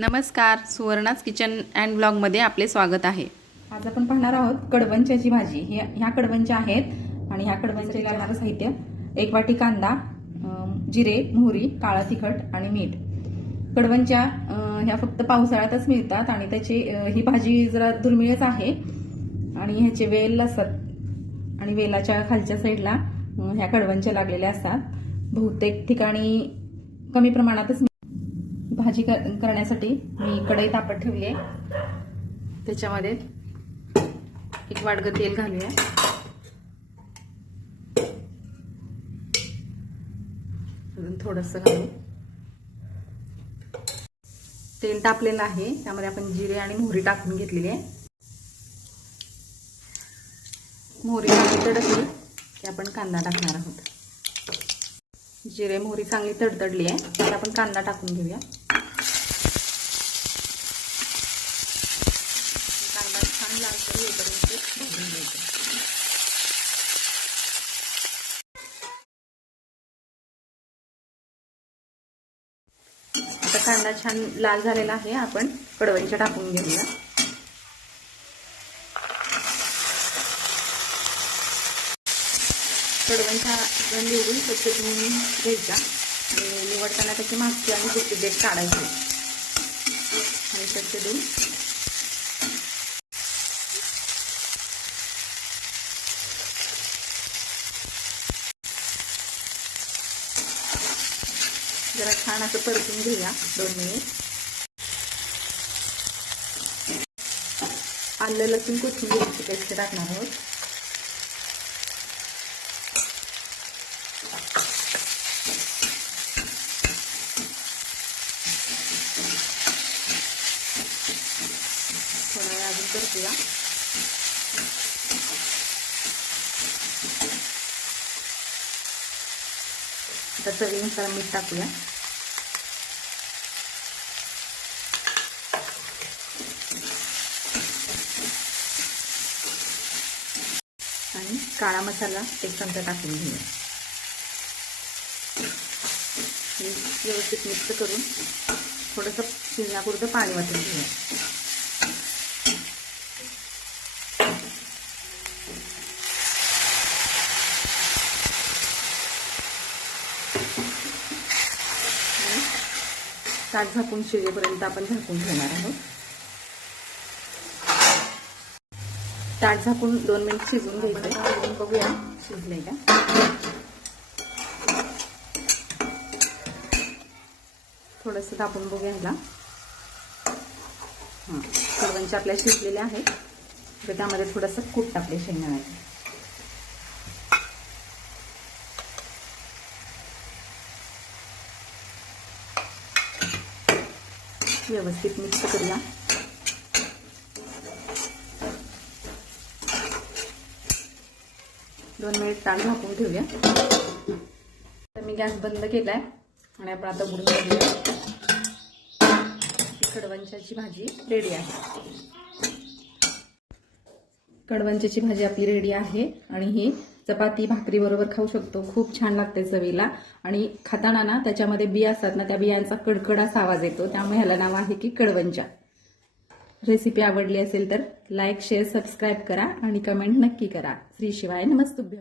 नमस्कार सुवर्णाच kitchen and ब्लॉगमध्ये आपले स्वागत आहे. आज आपण पाहणार आहोत कडवंच्याची भाजी. ह्या ह्या कडवंच्या आहेत आणि ह्या कडवंच्या लागणारं साहित्य. एक वाटी कांदा जिरे मोहरी काळा तिखट आणि मीठ. कडवंच्या ह्या फक्त पावसाळ्यातच मिळतात आणि त्याची ही भाजी जरा दुर्मिळच आहे. आणि ह्याचे वेल असतात आणि वेलाच्या खालच्या साईडला ह्या कडवंच्या लागलेल्या असतात. बहुतेक ठिकाणी कमी प्रमाणातच भाजी कर- करण्यासाठी मी कढई तापत ठेवली आहे त्याच्यामध्ये एक वाडगं तेल घालूया. अजून थोडस घालू. तेल तापलेलं आहे त्यामध्ये आपण जिरे आणि मोहरी टाकून घेतलेली आहे. मोहरी चांगली तडकली की आपण कांदा टाकणार आहोत. जिरे मोहरी चांगली तडतडली आहे तर आपण कांदा टाकून घेऊया कांदा छान लालसर होईपर्यंत भाजून घ्यायचा आता कांदा छान लाल झालेला आहे. आपण कडवणच्या टाकून घेऊया. कडवंचा निवडून स्वच्छ धुवून घ्यायचा. आणि निवडताना त्याची मागची आणि पुढची डेट काढायची. आणि स्वच्छ धुवून जरा छान असं परतून घेऊया दोन मिनिट आलं लसूण कोथिंबीरची पेस्ट टाकणार आहोत. थोडा वेळ अजून परतूया. आता चवीनुसार मीठ टाकूया आणि काळा मसाला एक चमचा टाकून घेऊया व्यवस्थित मिक्स करून थोडंसं शिजण्यापुरतं पाणी वाटून घेऊया ताट झाकून शिजेपर्यंत आपण झाकून ठेवणार आहोत. ताट झाकून दोन मिनिट शिजून घ्यायचं बघूया शिजलंय का? थोडंसं तापून बघूया ह्याला. हां आपल्या शिजलेल्या आहेत. तर त्यामध्ये थोडंसं कूट टाकले आहे व्यवस्थित मिक्स करूया. दोन मिनिट ताट झाकून ठेवूया. तर मी गॅस बंद केलाय आणि आपण आता बुडून बघूया भाजी रेडी आहे. कडवंशाची भाजी आपली रेडी आहे आणि ही चपाती भाकरी बरोबर खाऊ शकतो. खूप छान लागते चवीला. आणि खाताना ना त्याच्यामध्ये बिया असतात ना त्या बियांचा कडकड असा आवाज येतो. त्यामुळे ह्याला नाव आहे की कडवंजा. रेसिपी आवडली असेल तर लाईक शेअर सबस्क्राईब करा आणि कमेंट नक्की करा. श्री शिवाय नमस्तुभ्य.